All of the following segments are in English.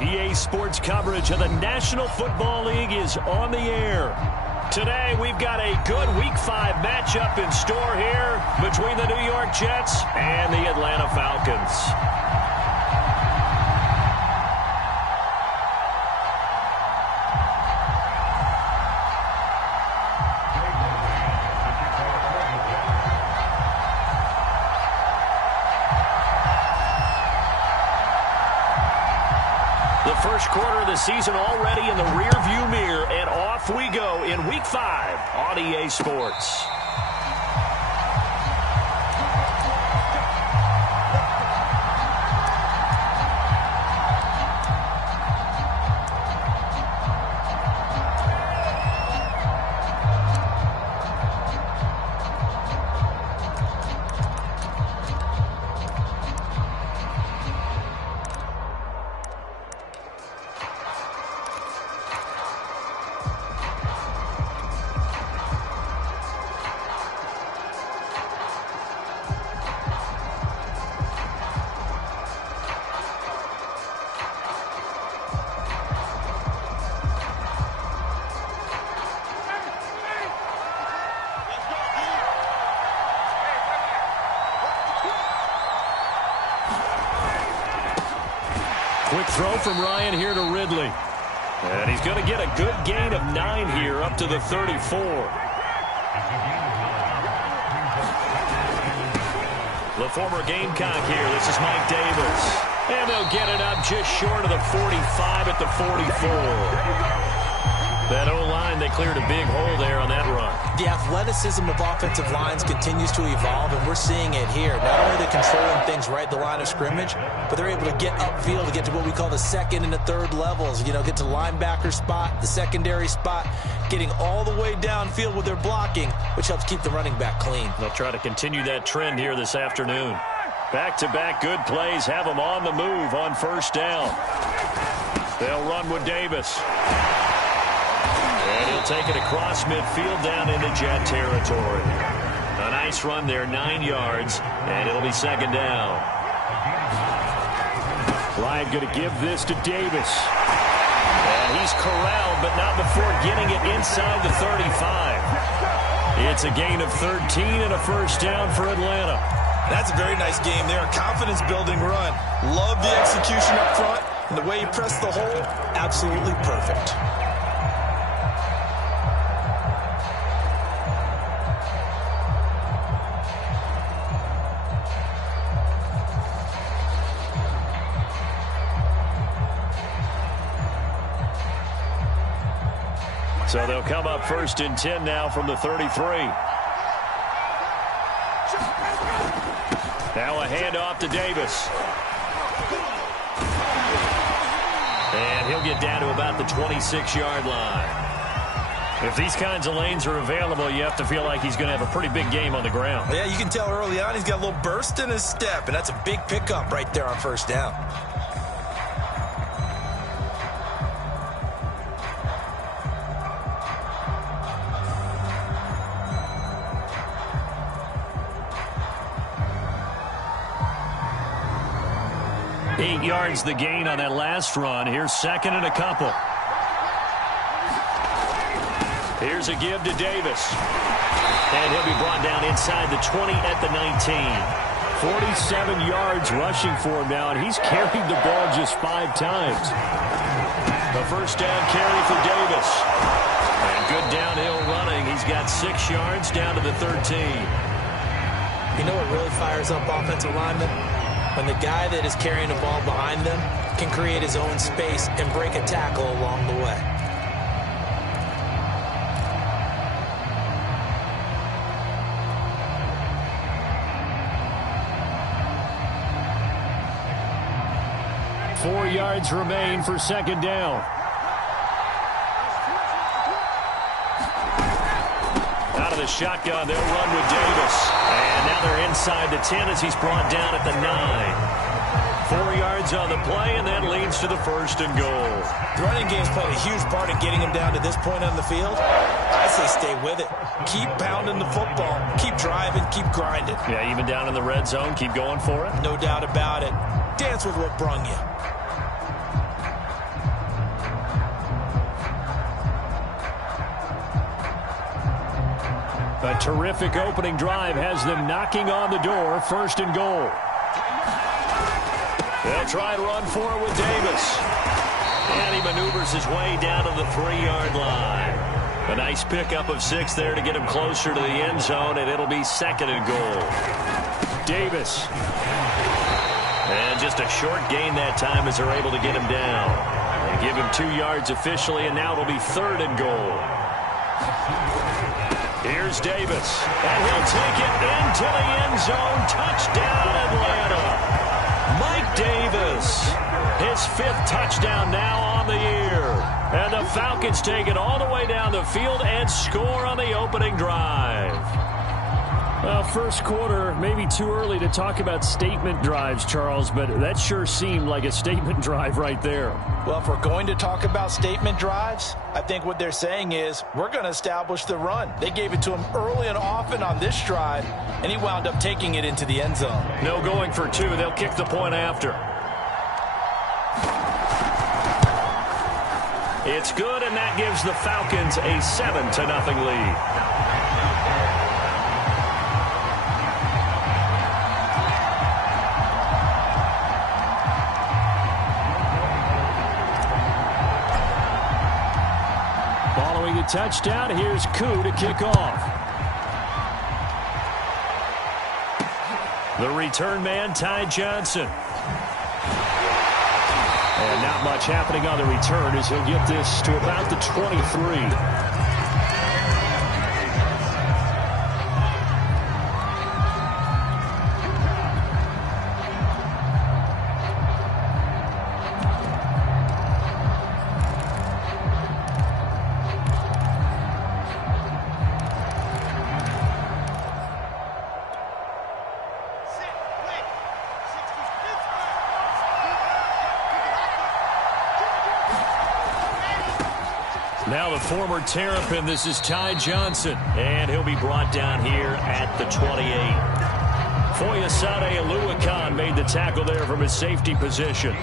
EA Sports coverage of the National Football League is on the air. Today, we've got a good Week 5 matchup in store here between the New York Jets and the Atlanta Falcons. The first quarter of the season already in the rearview mirror, and off we go in Week 5 on EA Sports. Quick throw from Ryan here to Ridley. And he's going to get a good gain of 9 here up to the 34. The former Gamecock here. This is Mike Davis. And they'll get it up just short of the 45 at the 44. That O-line, they cleared a big hole there on that run. The athleticism of offensive lines continues to evolve, and we're seeing it here. Not only are they controlling things right at the line of scrimmage, but they're able to get upfield to get to what we call the second and the third levels. You know, get to linebacker spot, the secondary spot, getting all the way downfield with their blocking, which helps keep the running back clean. They'll try to continue that trend here this afternoon. Back-to-back good plays have them on the move on first down. They'll run with Davis. And he'll take it across midfield down into Jet territory. A nice run there, 9 yards, and it'll be second down. Ryan going to give this to Davis. And he's corralled, but not before getting it inside the 35. It's a gain of 13 and a first down for Atlanta. That's a very nice game there. A confidence-building run. Love the execution up front, and the way he pressed the hole, absolutely perfect. So they'll come up first and 10 now from the 33. Now a handoff to Davis. And he'll get down to about the 26-yard line. If these kinds of lanes are available, you have to feel like he's going to have a pretty big game on the ground. Yeah, you can tell early on he's got a little burst in his step, and that's a big pickup right there on first down. Eight yards the gain on that last run. Here's second and a couple. Here's a give to Davis. And he'll be brought down inside the 20 at the 19. 47 yards rushing for him now, and he's carried the ball just 5 times. The first down carry for Davis. And good downhill running. He's got 6 yards down to the 13. You know what really fires up offensive linemen? When the guy that is carrying the ball behind them can create his own space and break a tackle along the way. Four yards remain for second down. Out of the shotgun, they'll run with Davis. And now they're inside the 10 as he's brought down at the 9. 4 yards on the play, and that leads to the first and goal. The running game's played a huge part in getting him down to this point on the field. I say stay with it. Keep pounding the football. Keep driving. Keep grinding. Yeah, even down in the red zone, keep going for it. No doubt about it. Dance with what brung you. A terrific opening drive has them knocking on the door. 1st and goal. They'll try and run for it with Davis. And he maneuvers his way down to the 3-yard line. A nice pickup of 6 there to get him closer to the end zone, and it'll be 2nd and goal. Davis. And just a short gain that time as they're able to get him down. They give him 2 yards officially, and now it'll be 3rd and goal. Here's Davis, and he'll take it into the end zone. Touchdown, Atlanta. Mike Davis, his 5th touchdown now on the year. And the Falcons take it all the way down the field and score on the opening drive. Well, first quarter, maybe too early to talk about statement drives, Charles, but that sure seemed like a statement drive right there. Well, if we're going to talk about statement drives, I think what they're saying is we're going to establish the run. They gave it to him early and often on this drive, and he wound up taking it into the end zone. No going for 2. They'll kick the point after. It's good, and that gives the Falcons a 7-0 lead. Following the touchdown, here's Koo to kick off. The return man, Ty Johnson. And not much happening on the return as he'll get this to about the 23. Now the former Terrapin, this is Ty Johnson, and he'll be brought down here at the 28. Foyesade Aluakan made the tackle there from his safety position.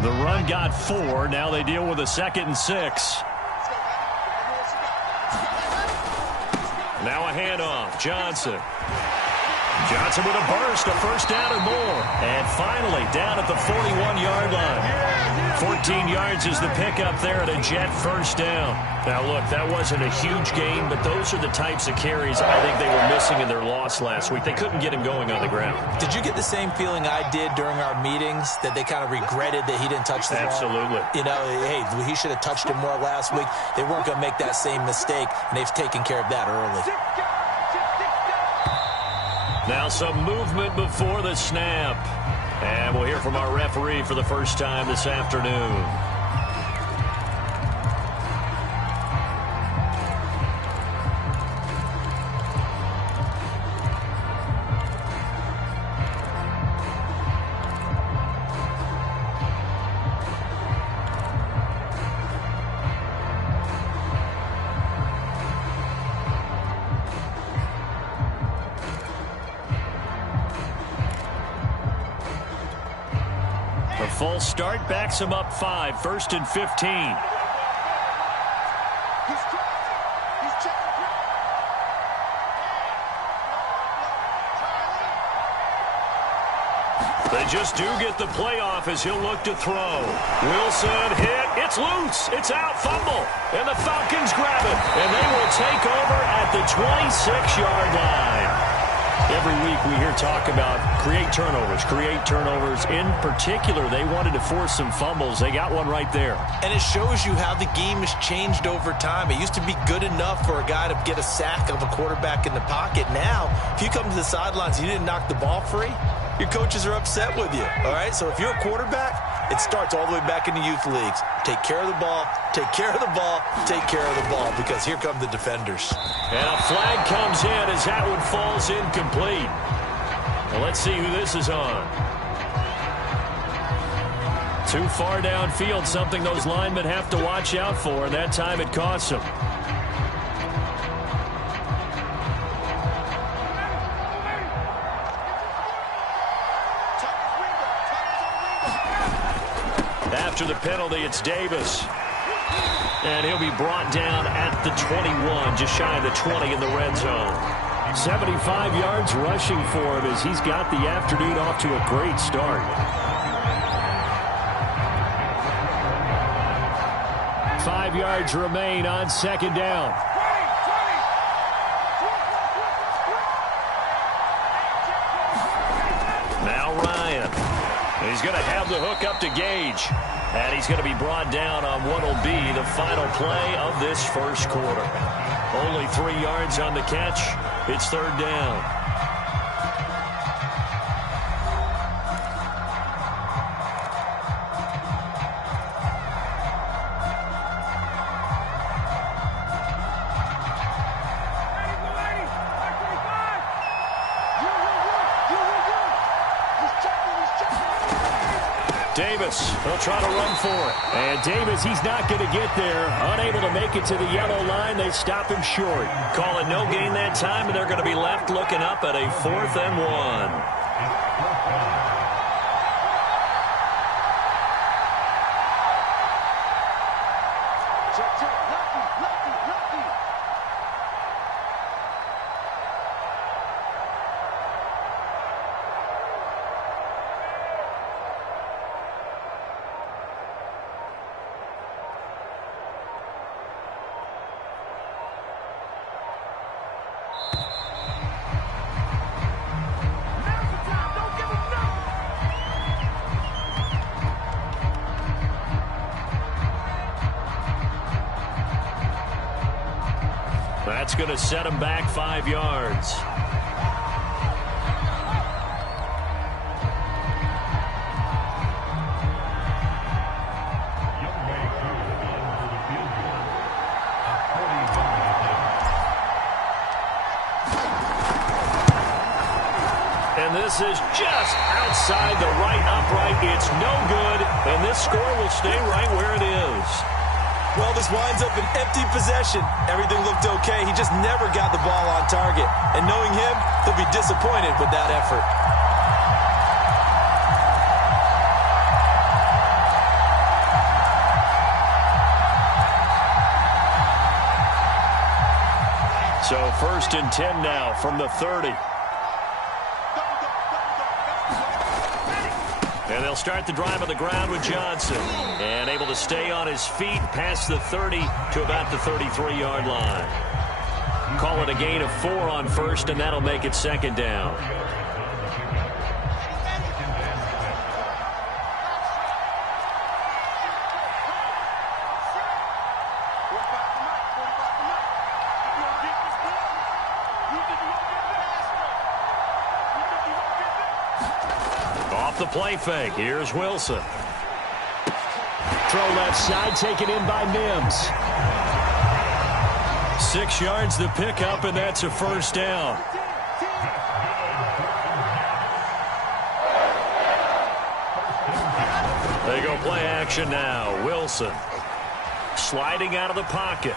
The run got 4. Now they deal with a 2nd and 6. Now a handoff. Johnson with a burst, a 1st down or more. And finally, down at the 41-yard line. 14 yards is the pickup there at a Jet 1st down. Now, look, that wasn't a huge gain, but those are the types of carries I think they were missing in their loss last week. They couldn't get him going on the ground. Did you get the same feeling I did during our meetings, that they kind of regretted that he didn't touch the ball? Absolutely. You know, hey, he should have touched it more last week. They weren't going to make that same mistake, and they've taken care of that early. Now some movement before the snap. And we'll hear from our referee for the first time this afternoon. Full start backs him up 5. 1st and 15. They just do get the playoff as he'll look to throw. Wilson hit. It's loose. It's out. Fumble. And the Falcons grab it. And they will take over at the 26-yard line. Every week we hear talk about create turnovers. In particular, they wanted to force some fumbles. They got one right there. And it shows you how the game has changed over time. It used to be good enough for a guy to get a sack of a quarterback in the pocket. Now, if you come to the sidelines and you didn't knock the ball free, your coaches are upset with you. All right? So if you're a quarterback, it starts all the way back in the youth leagues. Take care of the ball, take care of the ball, take care of the ball, because here come the defenders. And a flag comes in as that one falls incomplete. Well, let's see who this is on. Too far downfield, something those linemen have to watch out for, and that time it costs them. after the penalty, it's Davis. And he'll be brought down at the 21, just shy of the 20 in the red zone. 75 yards rushing for him as he's got the afternoon off to a great start. 5 yards remain on second down. Now Ryan. He's going to have the hook up to Gage. And he's going to be brought down on what will be the final play of this first quarter. Only 3 yards on the catch. It's third down. Davis, he'll try to run for it. And Davis, he's not going to get there. Unable to make it to the yellow line. They stop him short. Call it no gain that time, and they're going to be left looking up at a 4th and 1. That's going to set him back 5 yards. And this is just outside the right upright. It's no good, and this score will stay right where it is. Well, this winds up an empty possession. Everything looked okay. He just never got the ball on target. And knowing him, he'll be disappointed with that effort. So 1st and 10 now from the 30. And they'll start the drive on the ground with Johnson. And able to stay on his feet past the 30 to about the 33-yard line. Call it a gain of 4 on 1st, and that'll make it 2nd down. The play fake. Here's Wilson. Throw left side, taken in by Mims. 6 yards the pickup, and that's a 1st down. They go play action now. Wilson sliding out of the pocket.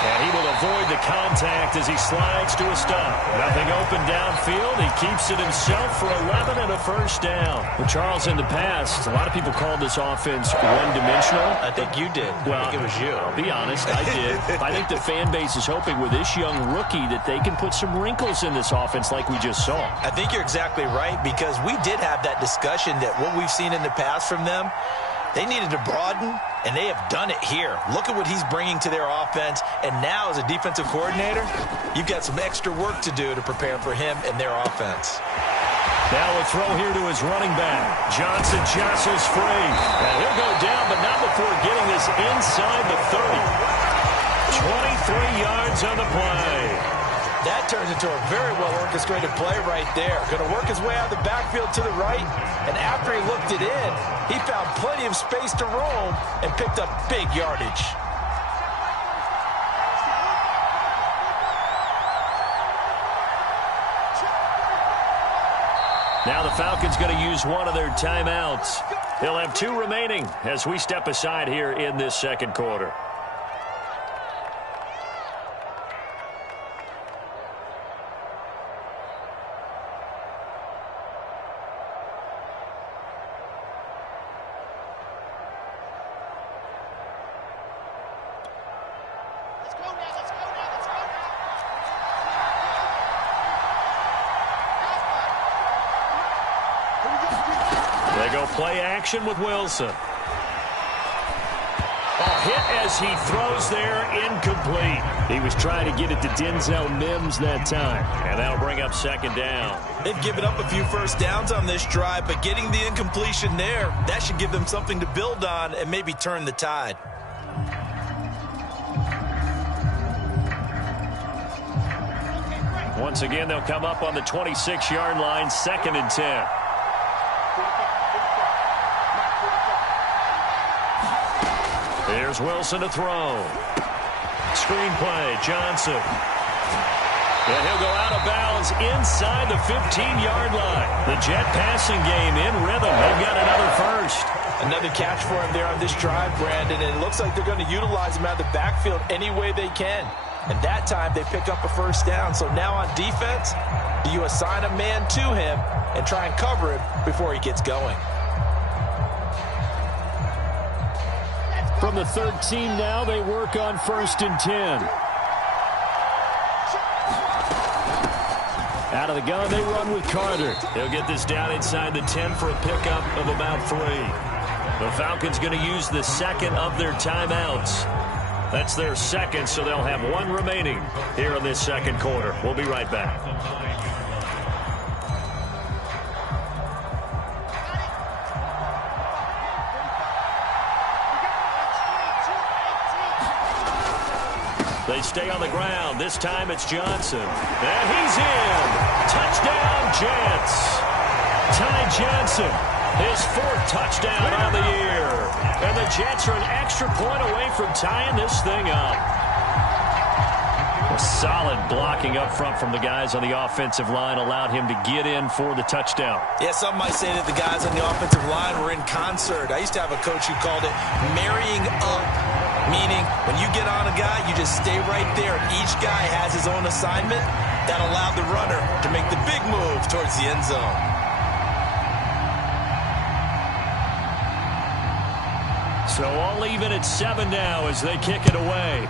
And he will avoid the contact as he slides to a stop. Nothing open downfield. He keeps it himself for 11 and a 1st down. Well, Charles, in the past, a lot of people called this offense one-dimensional. I think you did. Well, I think it was you. I'll be honest, I did. I think the fan base is hoping with this young rookie that they can put some wrinkles in this offense like we just saw. I think you're exactly right, because we did have that discussion that what we've seen in the past from them, they needed to broaden, and they have done it here. Look at what he's bringing to their offense. And now, as a defensive coordinator, you've got some extra work to do to prepare for him and their offense. Now a throw here to his running back. Johnson jostles free. And he'll go down, but not before getting this inside the 30. 23 yards on the play. That turns into a very well-orchestrated play right there. Going to work his way out of the backfield to the right, and after he looked it in, he found plenty of space to roam and picked up big yardage. Now the Falcons going to use one of their timeouts. He'll have 2 remaining as we step aside here in this second quarter. They go play action with Wilson. Hit as he throws there, incomplete. He was trying to get it to Denzel Mims that time. And that'll bring up second down. They've given up a few first downs on this drive, but getting the incompletion there, that should give them something to build on and maybe turn the tide. Once again, they'll come up on the 26-yard line, 2nd and 10. Here's Wilson to throw. Screen play, Johnson. And he'll go out of bounds inside the 15-yard line. The Jet passing game in rhythm. They've got another first. Another catch for him there on this drive, Brandon, and it looks like they're going to utilize him out of the backfield any way they can. And that time they pick up a first down. So now on defense, do you assign a man to him and try and cover him before he gets going? From the 13 now, they work on 1st and 10. Out of the gun, they run with Carter. They'll get this down inside the 10 for a pickup of about 3. The Falcons going to use the second of their timeouts. That's their second, so they'll have 1 remaining here in this second quarter. We'll be right back. They stay on the ground. This time it's Johnson. And he's in. Touchdown, Jets. Ty Johnson, his 4th touchdown on the year. And the Jets are an extra point away from tying this thing up. A solid blocking up front from the guys on the offensive line allowed him to get in for the touchdown. Yeah, some might say that the guys on the offensive line were in concert. I used to have a coach who called it marrying up. Meaning, when you get on a guy, you just stay right there. Each guy has his own assignment. That allowed the runner to make the big move towards the end zone. So all even at 7 now as they kick it away.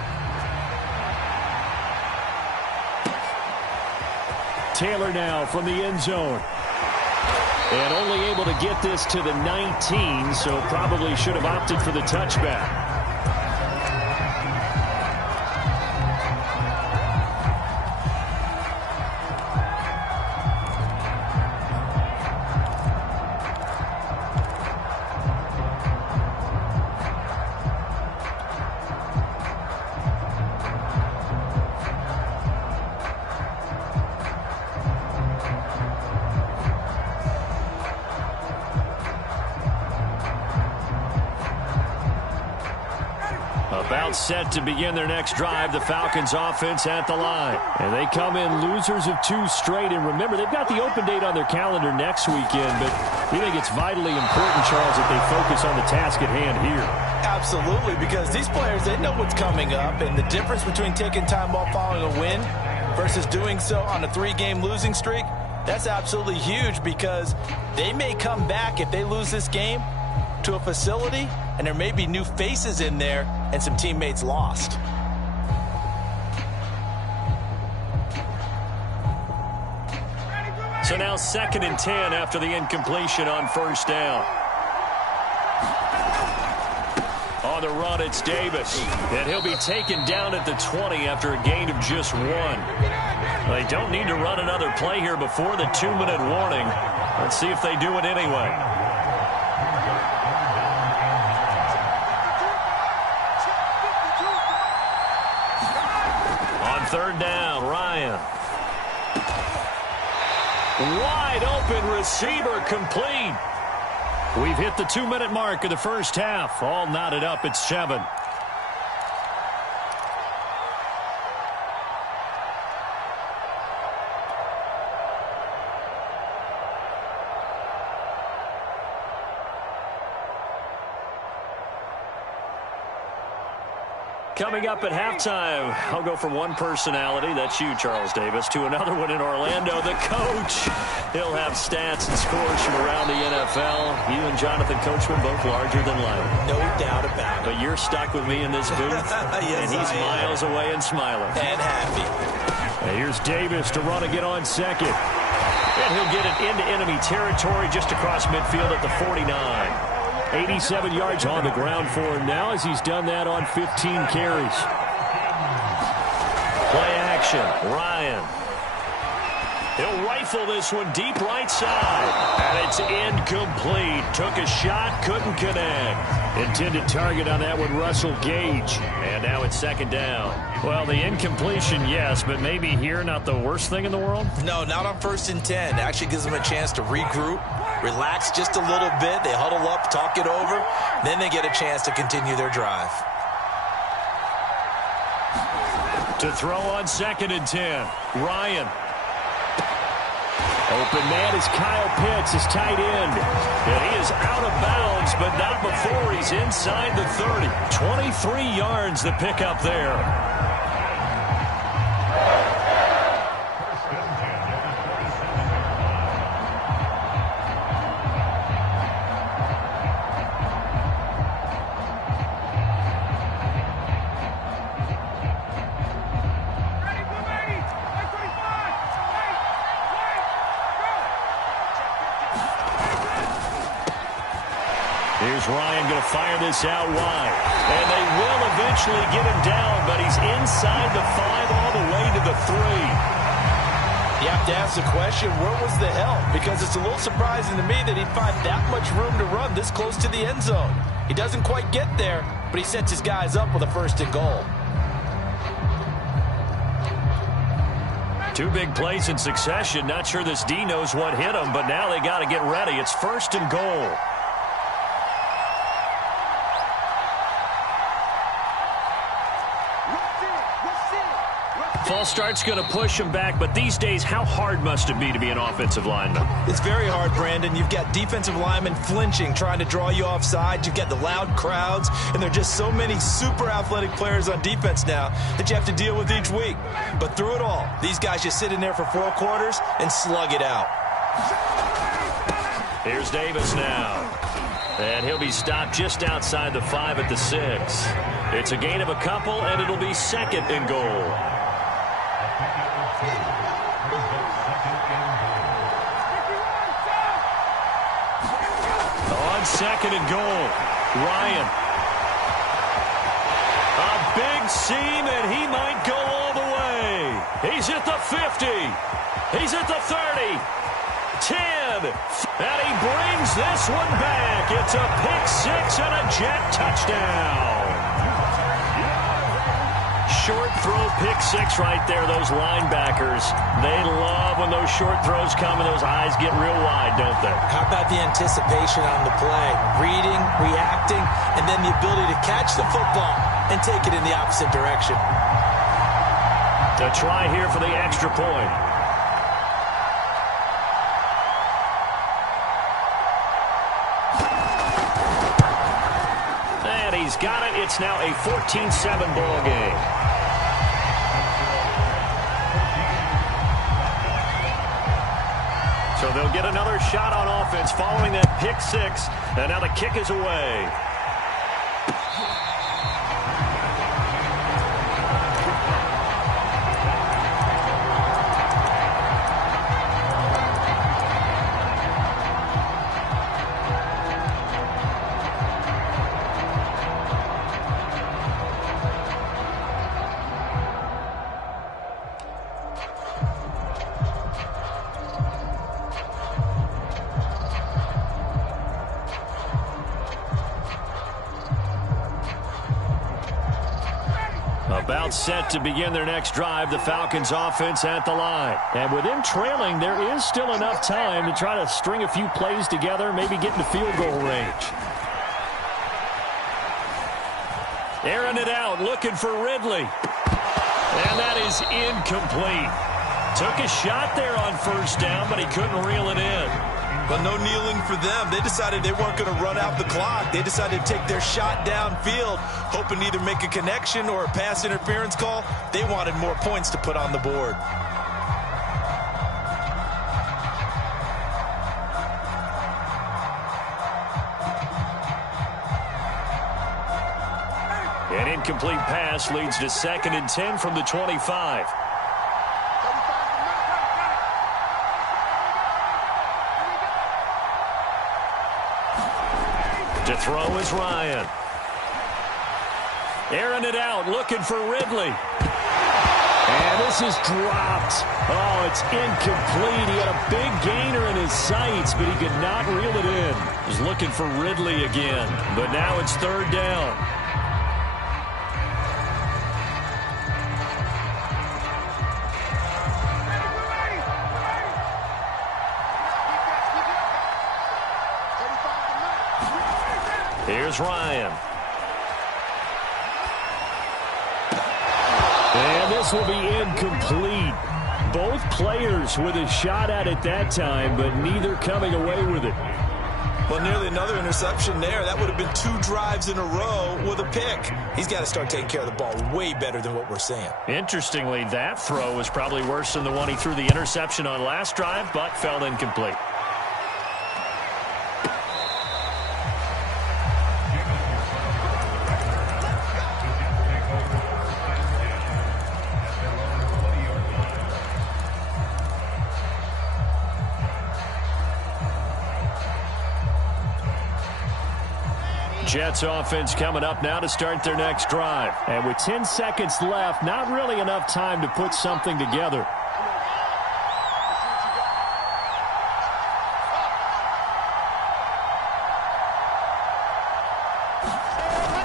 Taylor now from the end zone. And only able to get this to the 19, so probably should have opted for the touchback. About set to begin their next drive, the Falcons offense at the line. And they come in losers of 2 straight. And remember, they've got the open date on their calendar next weekend, but we think it's vitally important, Charles, that they focus on the task at hand here. Absolutely, because these players, they know what's coming up, and the difference between taking time off following a win versus doing so on a 3-game losing streak, that's absolutely huge, because they may come back if they lose this game to a facility, and there may be new faces in there and some teammates lost. So now 2nd and 10 after the incompletion on 1st down. On the run, it's Davis. And he'll be taken down at the 20 after a gain of just 1. They don't need to run another play here before the 2-minute warning. Let's see if they do it anyway. On 3rd down, Ryan. Wide open receiver, complete. We've hit the 2-minute mark of the first half. All knotted up at 7. Coming up at halftime, I'll go from one personality, that's you, Charles Davis, to another one in Orlando, the coach. He'll have stats and scores from around the NFL. You and Jonathan Coachman both larger than life. No doubt about it. But you're stuck with me in this booth, yes, and he's miles away and smiling. And happy. And here's Davis to run again on 2nd. And he'll get it into enemy territory just across midfield at the 49. 87 yards on the ground for him now as he's done that on 15 carries. Play action, Ryan. He'll rifle this one deep right side. And it's incomplete. Took a shot, couldn't connect. Intended target on that one, Russell Gage. And now it's second down. Well, the incompletion, yes, but maybe here not the worst thing in the world? No, not on 1st and 10. Actually gives them a chance to regroup, relax just a little bit. They huddle up, talk it over. Then they get a chance to continue their drive. To throw on 2nd and 10. Ryan. Open man is Kyle Pitts, his tight end. And he is out of bounds, but not before he's inside the 30. 23 yards the pickup there. Here's Ryan going to fire this out wide. And they will eventually get him down, but he's inside the 5 all the way to the 3. You have to ask the question, where was the help? Because it's a little surprising to me that he'd find that much room to run this close to the end zone. He doesn't quite get there, but he sets his guys up with a 1st and goal. 2 big plays in succession. Not sure this D knows what hit him, but now they got to get ready. It's 1st and goal. False start's going to push him back, but these days, how hard must it be to be an offensive lineman? It's very hard, Brandon. You've got defensive linemen flinching, trying to draw you offside. You've got the loud crowds, and there are just so many super athletic players on defense now that you have to deal with each week. But through it all, these guys just sit in there for 4 quarters and slug it out. Here's Davis now. And he'll be stopped just outside the 5 at the 6. It's a gain of a couple, and it'll be 2nd and goal. On 2nd and goal, Ryan. A big seam, and he might go all the way. He's at the 50. He's at the 30. 10. And he brings this one back. It's a pick-6 and a jet touchdown. Short throw, pick-6 right there. Those linebackers, they love when those short throws come and those eyes get real wide, don't they? How about the anticipation on the play? Reading, reacting, and then the ability to catch the football and take it in the opposite direction. A try here for the extra point. And he's got it. It's now a 14-7 ball game. So they'll get another shot on offense following that pick-6. And now the kick is away. About set to begin their next drive, the Falcons offense at the line. And with them trailing, there is still enough time to try to string a few plays together, maybe get into field goal range. Airing it out, looking for Ridley. And that is incomplete. Took a shot there on 1st down, but he couldn't reel it in. But no kneeling for them. They decided they weren't going to run out the clock. They decided to take their shot downfield, hoping to either make a connection or a pass interference call. They wanted more points to put on the board. An incomplete pass leads to 2nd and 10 from the 25. To throw is Ryan. Airing it out, looking for Ridley. And this is dropped. Oh, it's incomplete. He had a big gainer in his sights, but he could not reel it in. He's looking for Ridley again, but now it's third down. Here's Ryan. And this will be incomplete. Both players with a shot at it that time, but neither coming away with it. Well, nearly another interception there. That would have been 2 drives in a row with a pick. He's got to start taking care of the ball way better than what we're seeing. Interestingly, that throw was probably worse than the one he threw the interception on last drive, but fell incomplete. Jets offense coming up now to start their next drive. And with 10 seconds left, not really enough time to put something together.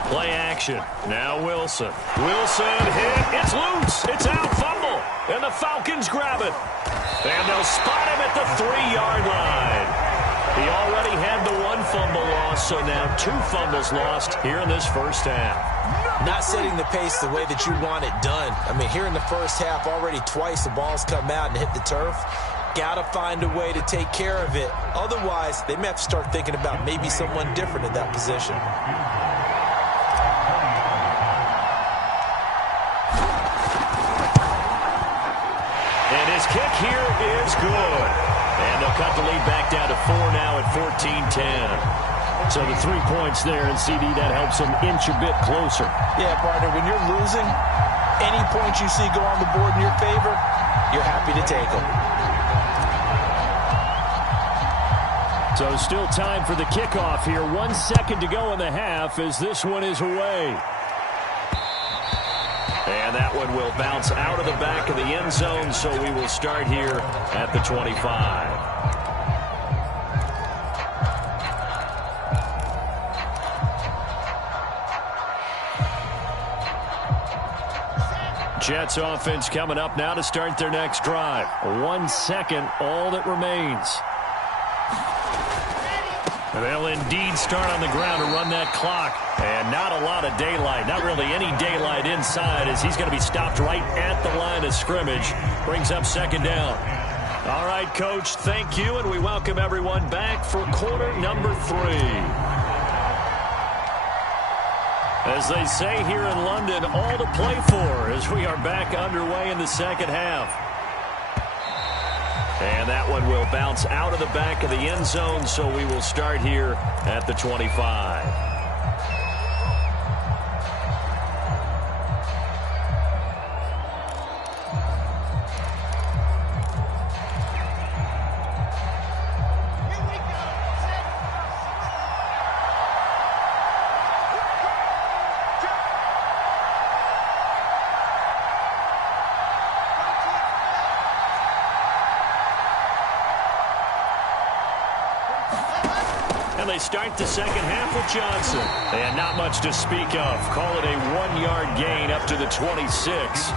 Play action. Now Wilson. Wilson hit. It's loose. It's out. Fumble. And the Falcons grab it. And they'll spot him at the 3-yard line. He already had the 1 fumble loss, so now 2 fumbles lost here in this first half. Not setting the pace the way that you want it done. I mean, here in the first half, already twice the ball's come out and hit the turf. Got to find a way to take care of it. Otherwise, they may have to start thinking about maybe someone different at that position. And his kick here is good. And they'll cut the lead back down to 4 now at 14-10. So the 3 points there, and CD, that helps them inch a bit closer. Yeah, partner, when you're losing, any points you see go on the board in your favor, you're happy to take them. So still time for the kickoff here. 1 second to go in the half as this one is away. And that one will bounce out of the back of the end zone, so we will start here at the 25. Jets offense coming up now to start their next drive. 1 second, all that remains. They'll indeed start on the ground to run that clock. And not a lot of daylight. Not really any daylight inside as he's going to be stopped right at the line of scrimmage. Brings up second down. All right, Coach, thank you. And we welcome everyone back for quarter number 3. As they say here in London, all to play for as we are back underway in the second half. And that one will bounce out of the back of the end zone, so we will start here at the 25. And they start the second half with Johnson. And not much to speak of. Call it a 1-yard gain up to the 26.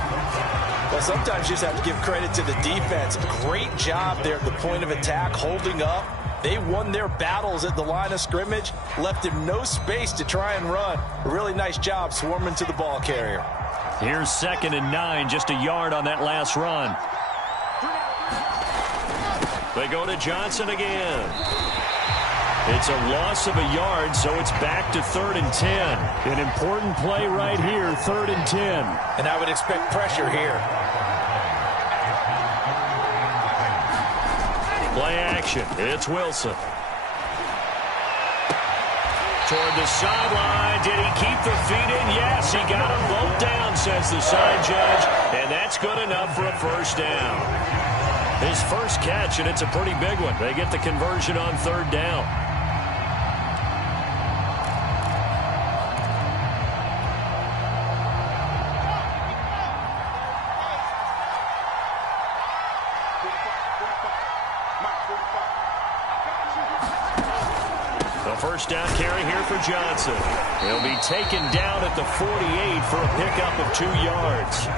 Well, sometimes you just have to give credit to the defense. Great job there at the point of attack, holding up. They won their battles at the line of scrimmage, left him no space to try and run. A really nice job swarming to the ball carrier. Here's 2nd and 9, just a yard on that last run. They go to Johnson again. It's a loss of a yard, so it's back to 3rd and 10. An important play right here, 3rd and 10. And I would expect pressure here. Play action. It's Wilson. Toward the sideline. Did he keep the feet in? Yes, he got them both down, says the side judge. And that's good enough for a first down. His first catch, and it's a pretty big one. They get the conversion on 3rd down. first down carry here for Johnson. He'll be taken down at the 48 for a pickup of 2 yards.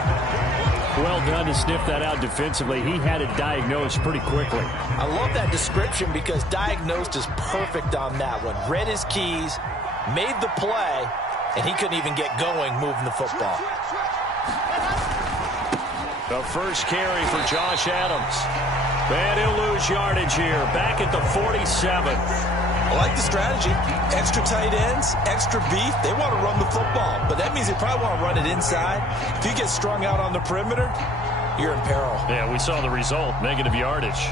Well done to sniff that out defensively. He had it diagnosed pretty quickly. I love that description because diagnosed is perfect on that one. Read his keys, made the play, and he couldn't even get going moving the football. The first carry for Josh Adams. And he'll lose yardage here. Back at the 47. I like the strategy. Extra tight ends, extra beef. They want to run the football, but that means they probably want to run it inside. If you get strung out on the perimeter, you're in peril. Yeah, we saw the result. Negative yardage.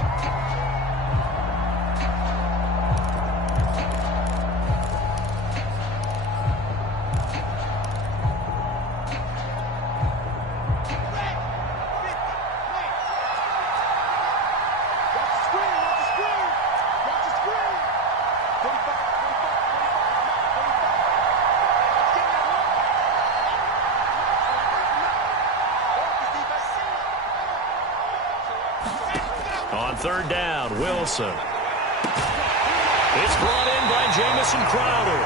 Third down, Wilson. It's brought in by Jamison Crowder.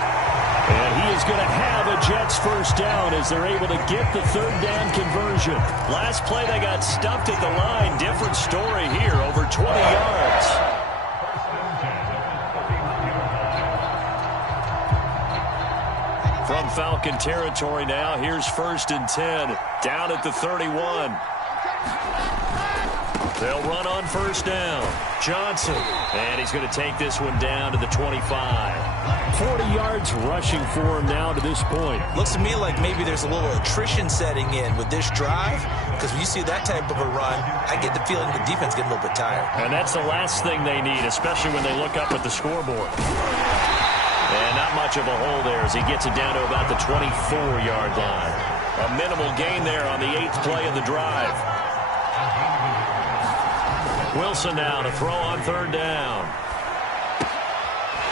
And he is going to have a Jets first down as they're able to get the third down conversion. Last play they got stuffed at the line. Different story here, over 20 yards. From Falcon territory now, here's 1st and 10. Down at the 31. They'll run on first down. Johnson. And he's going to take this one down to the 25. 40 yards rushing for him now to this point. Looks to me like maybe there's a little attrition setting in with this drive, because when you see that type of a run, I get the feeling the defense getting a little bit tired. And that's the last thing they need, especially when they look up at the scoreboard. And not much of a hole there as he gets it down to about the 24-yard line. A minimal gain there on the 8th play of the drive. Wilson now to throw on third down.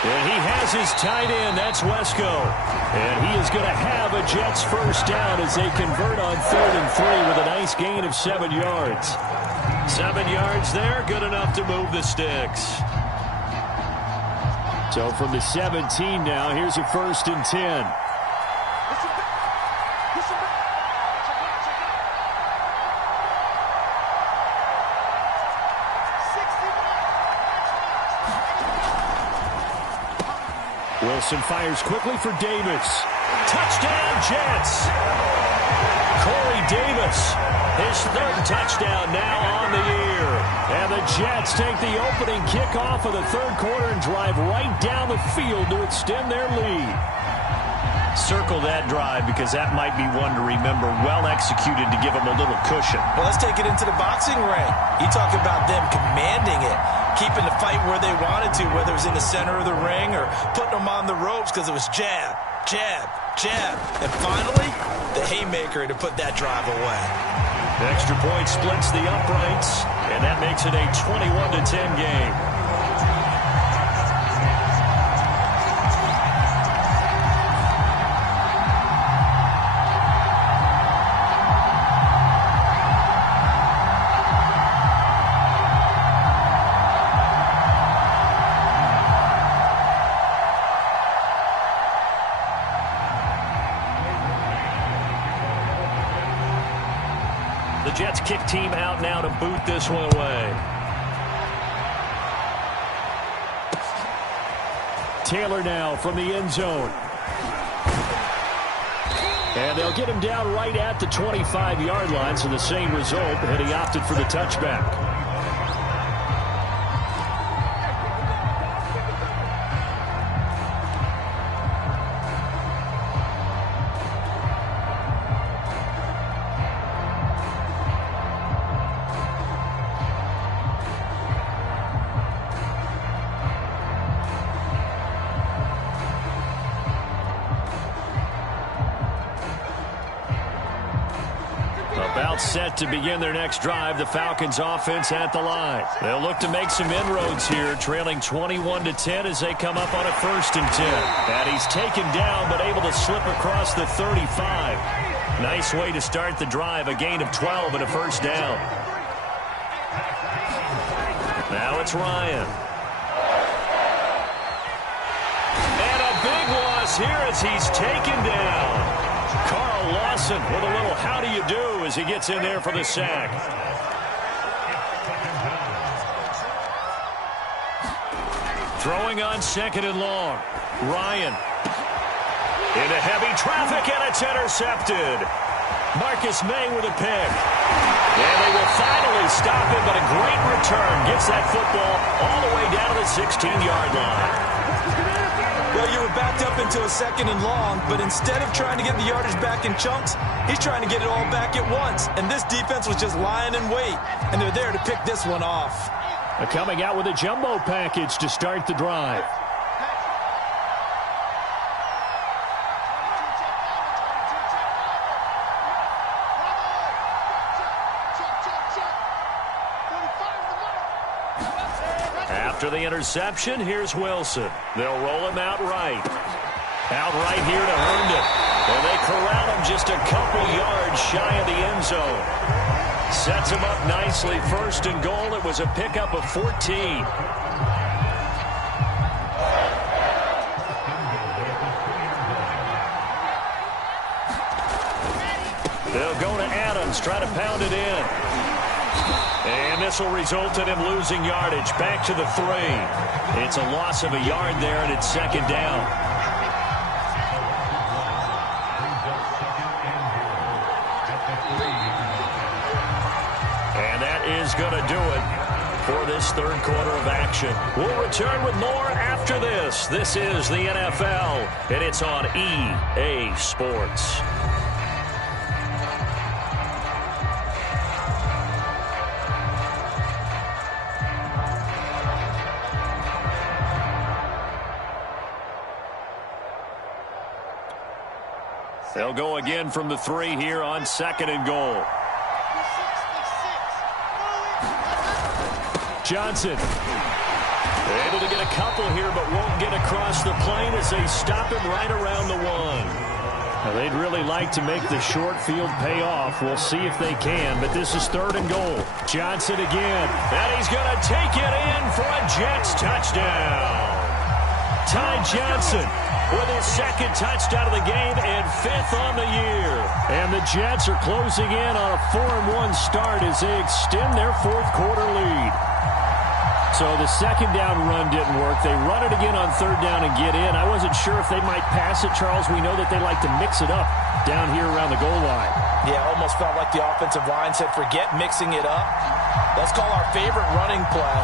And he has his tight end. That's Wesco. And he is going to have a Jets first down as they convert on 3rd and 3 with a nice gain of 7 yards. 7 yards there, good enough to move the sticks. So from the 17 now, here's a 1st and 10. Wilson fires quickly for Davis. Touchdown, Jets. Corey Davis, his 3rd touchdown now on the year. And the Jets take the opening kickoff of the 3rd quarter and drive right down the field to extend their lead. Circle that drive because that might be one to remember. Well executed to give them a little cushion. Well, let's take it into the boxing ring. You talk about them commanding it, keeping the fight where they wanted to, whether it was in the center of the ring or putting them on the ropes because it was jab, jab, jab. And finally, the haymaker to put that drive away. The extra point splits the uprights, and that makes it a 21-10 game. The Jets kick team out now to boot this one away. Taylor now from the end zone. And they'll get him down right at the 25-yard line, so the same result, and he opted for the touchback. About set to begin their next drive. The Falcons offense at the line. They'll look to make some inroads here, trailing 21-10 as they come up on a 1st and 10. And he's taken down but able to slip across the 35. Nice way to start the drive. A gain of 12 and a first down. Now it's Ryan. And big loss here as he's taken down. Carl Lawson with a little how do you do as he gets in there for the sack. Throwing on 2nd and long. Ryan. Into heavy traffic, and it's intercepted. Marcus May with a pick. And they will finally stop him, but a great return. Gets that football all the way down to the 16-yard line. Well, you were backed up into a 2nd and long, but instead of trying to get the yardage back in chunks, he's trying to get it all back at once. And this defense was just lying in wait, and they're there to pick this one off. Coming out with a jumbo package to start the drive. After the interception, here's Wilson. They'll roll him out right. Out right here to Herndon. And they corral him just a couple yards shy of the end zone. Sets him up nicely. 1st and goal. It was a pickup of 14. They'll go to Adams, try to pound it in. And this will result in him losing yardage. Back to the 3. It's a loss of a yard there, and it's 2nd down. And that is going to do it for this 3rd quarter of action. We'll return with more after this. This is the NFL, and it's on EA Sports. They'll go again from the 3 here on 2nd and goal. Johnson. Able to get a couple here, but won't get across the plane as they stop him right around the 1. Now, they'd really like to make the short field pay off. We'll see if they can, but this is 3rd and goal. Johnson again. And he's going to take it in for a Jets touchdown. Ty Johnson with his 2nd touchdown of the game and 5th on the year. And the Jets are closing in on a 4-1 start as they extend their 4th quarter lead. So the 2nd down run didn't work. They run it again on 3rd down and get in. I wasn't sure if they might pass it, Charles. We know that they like to mix it up down here around the goal line. Yeah, almost felt like the offensive line said, forget mixing it up. Let's call our favorite running play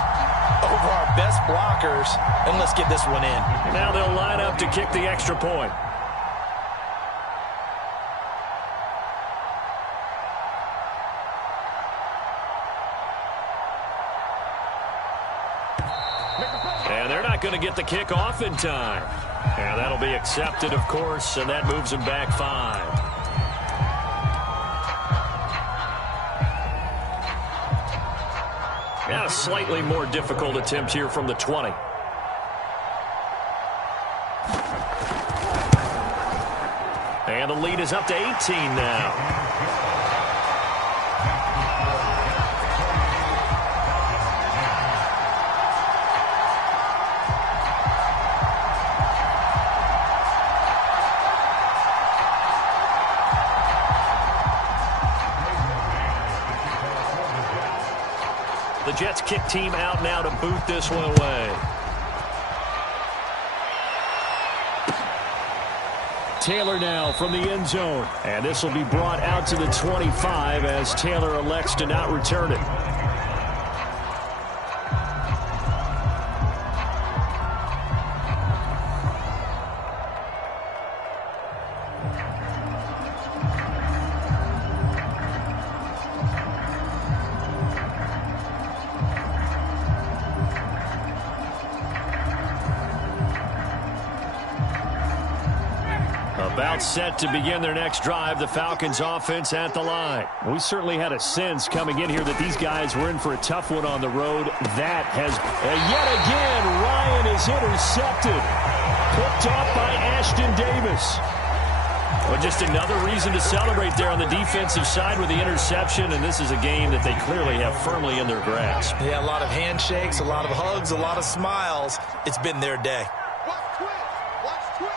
over our best blockers, and let's get this one in. Now they'll line up to kick the extra point. And they're not going to get the kick off in time. And that'll be accepted, of course, and that moves them back 5. Yeah, a slightly more difficult attempt here from the 20. And the lead is up to 18 now. The Jets kick team out now to boot this one away. Taylor now from the end zone. And this will be brought out to the 25 as Taylor elects to not return it. About set to begin their next drive, the Falcons offense at the line. We certainly had a sense coming in here that these guys were in for a tough one on the road. That has, yet again, Ryan is intercepted. Picked off by Ashton Davis. Well, just another reason to celebrate there on the defensive side with the interception, and this is a game that they clearly have firmly in their grasp. Yeah, a lot of handshakes, a lot of hugs, a lot of smiles. It's been their day. Watch twist.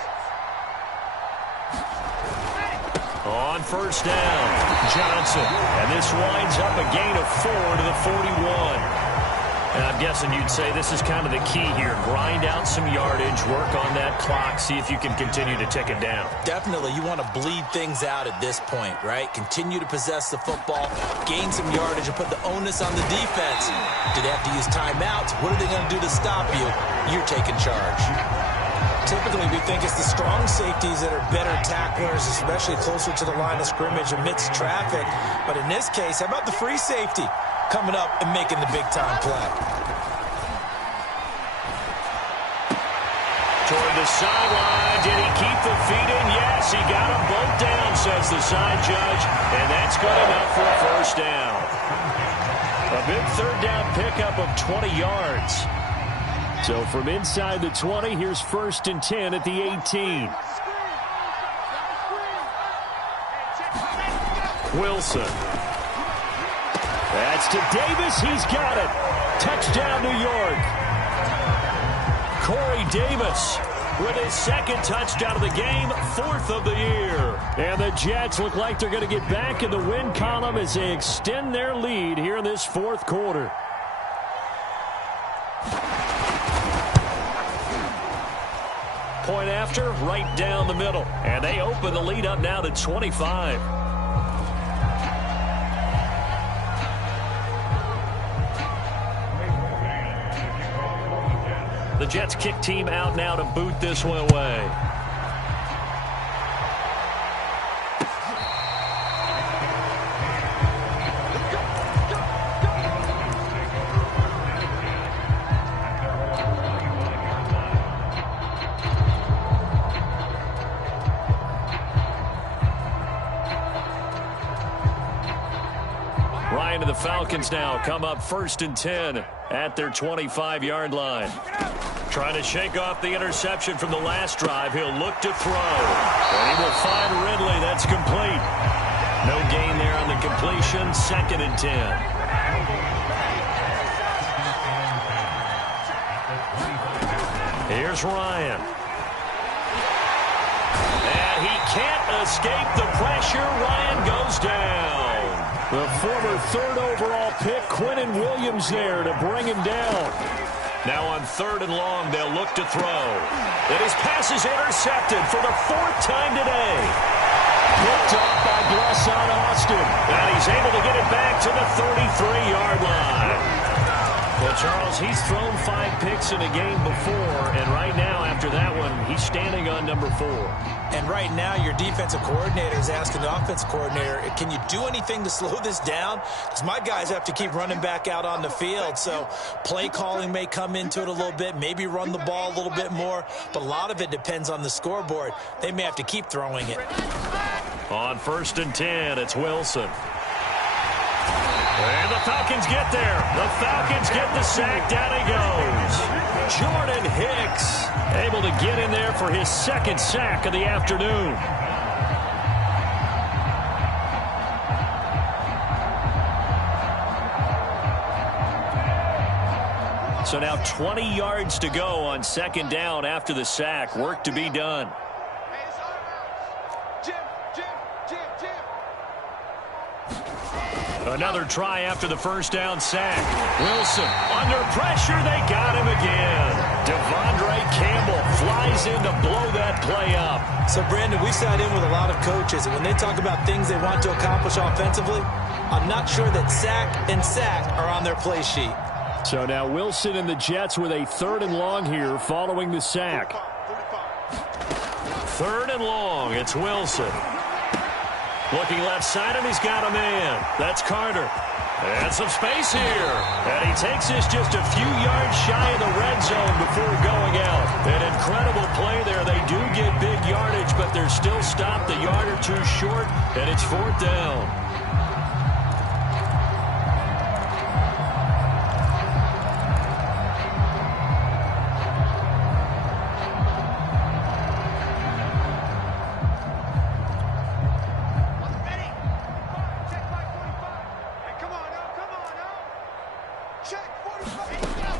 on first down. Johnson. And this winds up a gain of 4 to the 41. And I'm guessing you'd say this is kind of the key here. Grind out some yardage, work on that clock, see if you can continue to tick it down. Definitely, you want to bleed things out at this point, right? Continue to possess the football, gain some yardage, and put the onus on the defense. Do they have to use timeouts? What are they going to do to stop you? You're taking charge. Typically, we think it's the strong safeties that are better tacklers, especially closer to the line of scrimmage amidst traffic. But in this case, how about the free safety coming up and making the big-time play? Toward the sideline. Did he keep the feet in? Yes, he got them both down, says the side judge. And that's good enough for a first down. A big third down pickup of 20 yards. So from inside the 20, here's 1st and 10 at the 18. Wilson. That's to Davis. He's got it. Touchdown, New York. Corey Davis with his 2nd touchdown of the game, 4th of the year. And the Jets look like they're going to get back in the win column as they extend their lead here in this 4th quarter. Point after, right down the middle. And they open the lead up now to 25. The Jets kick team out now to boot this one away. Ryan and the Falcons now come up 1st and 10 at their 25-yard line. Trying to shake off the interception from the last drive. He'll look to throw. And he will find Ridley. That's complete. No gain there on the completion. 2nd and 10. Here's Ryan. And he can't escape the pressure. Ryan goes down. The former 3rd overall pick, Quinnen Williams, there to bring him down. Now on 3rd and long, they'll look to throw. And his pass is intercepted for the 4th time today. Picked up by Blesson Austin. And he's able to get it back to the 33-yard line. Well, Charles, he's thrown 5 picks in a game before, and right now, after that one, he's standing on number 4. And right now, your defensive coordinator is asking the offensive coordinator, can you do anything to slow this down? Because my guys have to keep running back out on the field. So play calling may come into it a little bit, maybe run the ball a little bit more, but a lot of it depends on the scoreboard. They may have to keep throwing it. On 1st and 10, it's Wilson. And the Falcons get there. The Falcons get the sack. Down he goes. Jordan Hicks able to get in there for his 2nd sack of the afternoon. So now 20 yards to go on 2nd down after the sack. Work to be done. Another try after the 1st down sack. Wilson under pressure. They got him again. Devondre Campbell flies in to blow that play up. So, Brandon, we sat in with a lot of coaches, and when they talk about things they want to accomplish offensively, I'm not sure that sack and sack are on their play sheet. So now Wilson and the Jets with a 3rd and long here following the sack. 3rd and long. It's Wilson. Looking left side, and he's got a man. That's Carter. And some space here. And he takes this just a few yards shy of the red zone before going out. An incredible play there. They do get big yardage, but they're still stopped a yard or 2 short, and it's 4th down.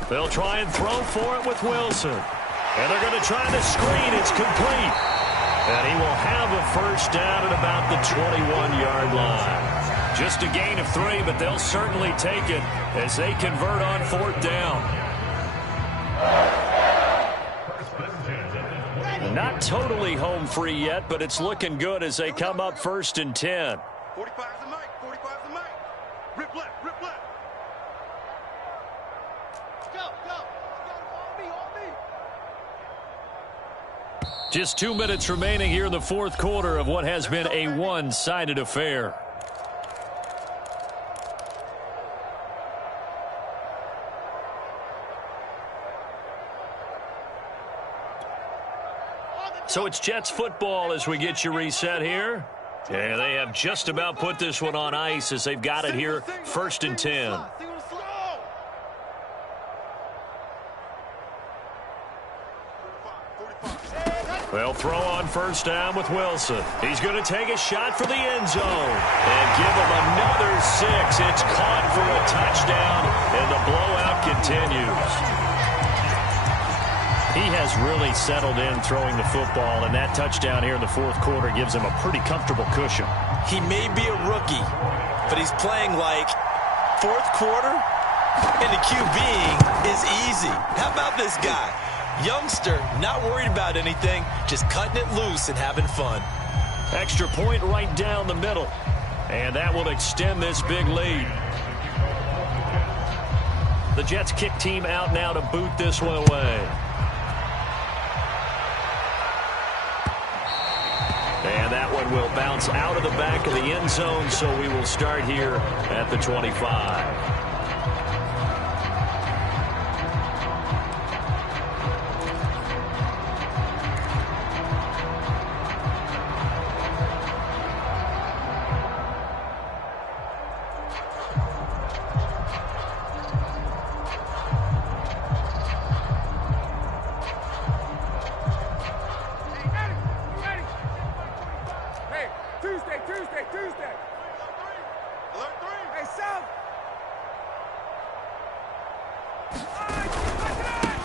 They'll try and throw for it with Wilson. And they're going to try the screen. It's complete. And he will have a first down at about the 21-yard line. Just a gain of 3, but they'll certainly take it as they convert on 4th down. Not totally home free yet, but it's looking good as they come up 1st and 10. 45 to Mike. 45 to Mike. Rip left. Rip left. Go. On me. Just 2 minutes remaining here in the 4th quarter of what has been a one-sided affair. So it's Jets football as we get you reset here. Yeah, they have just about put this one on ice as they've got it here, 1st and 10. Well, throw on 1st down with Wilson. He's going to take a shot for the end zone and give him another 6. It's caught for a touchdown, and the blowout continues. He has really settled in throwing the football, and that touchdown here in the 4th quarter gives him a pretty comfortable cushion. He may be a rookie, but he's playing like 4th quarter, and the QBing is easy. How about this guy? Youngster, not worried about anything, just cutting it loose and having fun. Extra point right down the middle, and that will extend this big lead. The Jets kick team out now to boot this one away. And that one will bounce out of the back of the end zone, so we will start here at the 25.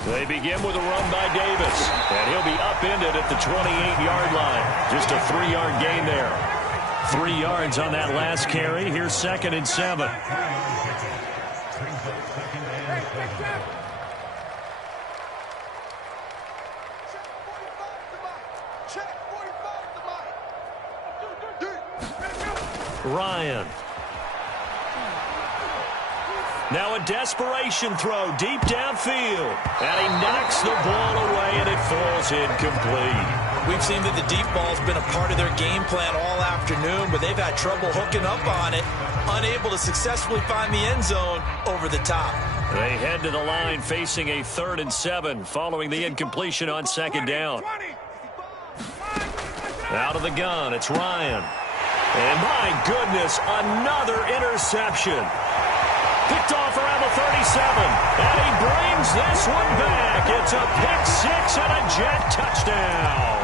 They begin with a run by Davis, and he'll be upended at the 28-yard line. Just a 3-yard gain there. 3 yards on that last carry. Here's 2nd and 7. Ryan. Now a desperation throw deep downfield. And he knocks the ball away, and it falls incomplete. We've seen that the deep ball's been a part of their game plan all afternoon, but they've had trouble hooking up on it, unable to successfully find the end zone over the top. They head to the line facing a 3rd and 7 following the incompletion on 2nd down. Out of the gun, it's Ryan. And my goodness, another interception. Picked off around the 37, and he brings this one back. It's a pick 6 and a Jet touchdown.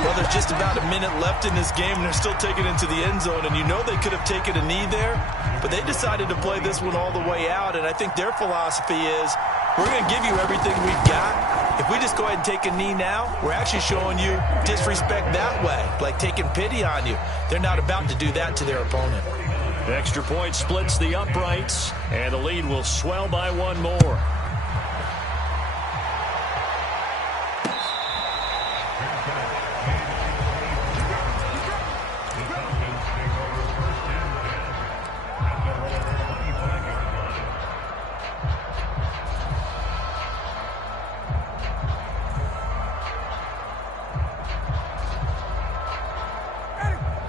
Well, there's just about a minute left in this game, and they're still taking it into the end zone, and you know they could have taken a knee there, but they decided to play this one all the way out, and I think their philosophy is, we're going to give you everything we've got. If we just go ahead and take a knee now, we're actually showing you disrespect that way, like taking pity on you. They're not about to do that to their opponent. Extra point splits the uprights, and the lead will swell by 1 more.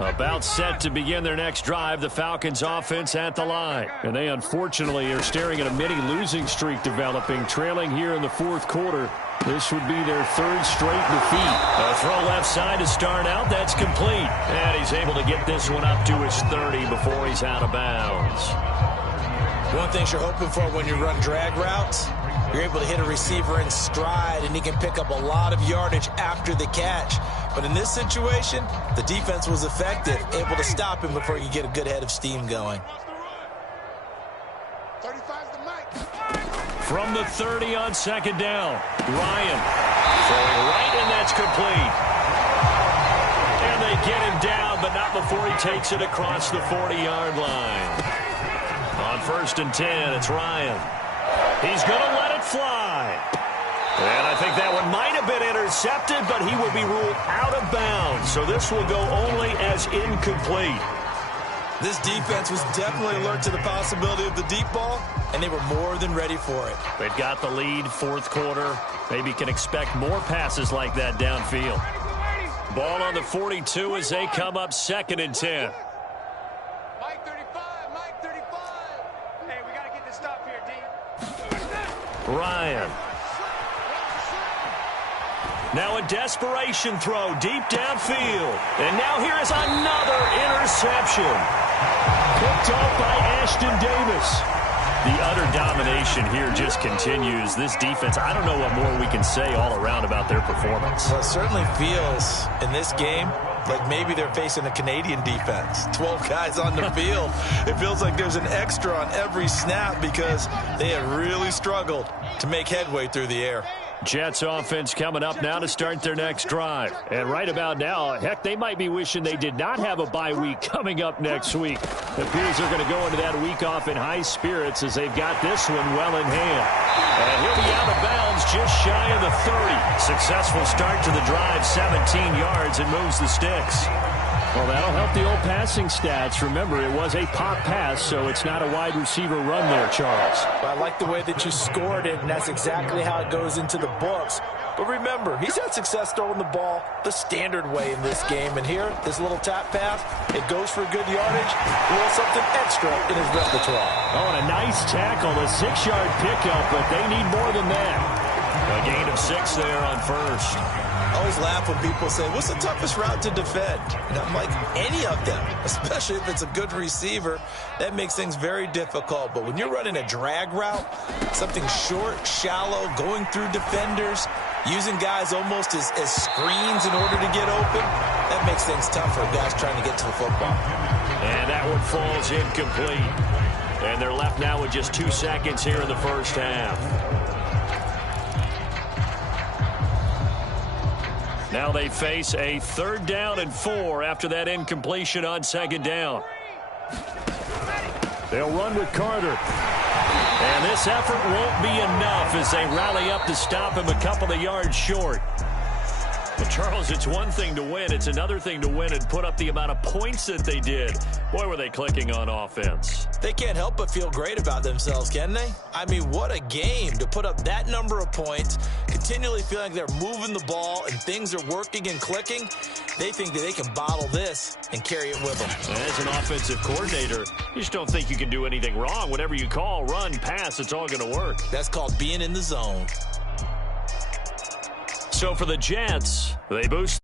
About set to begin their next drive, the Falcons offense at the line. And they unfortunately are staring at a mini losing streak developing, trailing here in the 4th quarter. This would be their 3rd straight defeat. A throw left side to start out. That's complete. And he's able to get this one up to his 30 before he's out of bounds. One thing you're hoping for when you run drag routes, you're able to hit a receiver in stride, and he can pick up a lot of yardage after the catch. But in this situation, the defense was effective, able to stop him before you get a good head of steam going. From the 30 on 2nd down, Ryan throwing right, and that's complete. They get him down, but not before he takes it across the 40-yard line. On 1st and 10, it's Ryan. He's going to let it fly. And I think that one might have been intercepted, but he will be ruled out of bounds. So this will go only as incomplete. This defense was definitely alert to the possibility of the deep ball, and they were more than ready for it. They've got the lead, 4th quarter. Maybe can expect more passes like that downfield. Ball on the 42 as they come up 2nd and 10. Mike 35, Mike 35. Hey, we got to get this stop here, D. Ryan. Now a desperation throw deep downfield. And now here is another interception. Picked off by Ashton Davis. The utter domination here just continues. This defense, I don't know what more we can say all around about their performance. Well, it certainly feels in this game like maybe they're facing a Canadian defense. 12 guys on the field. It feels like there's an extra on every snap because they have really struggled to make headway through the air. Jets offense coming up now to start their next drive. And right about now, heck, they might be wishing they did not have a bye week coming up next week. It appears they're going to go into that week off in high spirits as they've got this one well in hand. And he'll be out of bounds just shy of the 30. Successful start to the drive, 17 yards, and moves the sticks. Well, that'll help the old passing stats. Remember, it was a pop pass, so it's not a wide receiver run there, Charles. Well, I like the way that you scored it, and that's exactly how it goes into the books. But remember, he's had success throwing the ball the standard way in this game. And here, this little tap pass, it goes for good yardage. A little something extra in his repertoire. Oh, and a nice tackle, a 6-yard pickup, but they need more than that. A gain of 6 there on 1st. I always laugh when people say, what's the toughest route to defend? And I'm like, any of them, especially if it's a good receiver. That makes things very difficult. But when you're running a drag route, something short, shallow, going through defenders, using guys almost as screens in order to get open, that makes things tough for guys trying to get to the football. And that one falls incomplete. And they're left now with just 2 seconds here in the first half. Now they face a 3rd down and 4 after that incompletion on 2nd down. They'll run with Carter. And this effort won't be enough as they rally up to stop him a couple of yards short. But Charles, it's one thing to win. It's another thing to win and put up the amount of points that they did. Boy, were they clicking on offense. They can't help but feel great about themselves, can they? I mean, what a game to put up that number of points, continually feeling like they're moving the ball and things are working and clicking. They think that they can bottle this and carry it with them. As an offensive coordinator, you just don't think you can do anything wrong. Whatever you call, run, pass, it's all going to work. That's called being in the zone. So for the Jets, they boost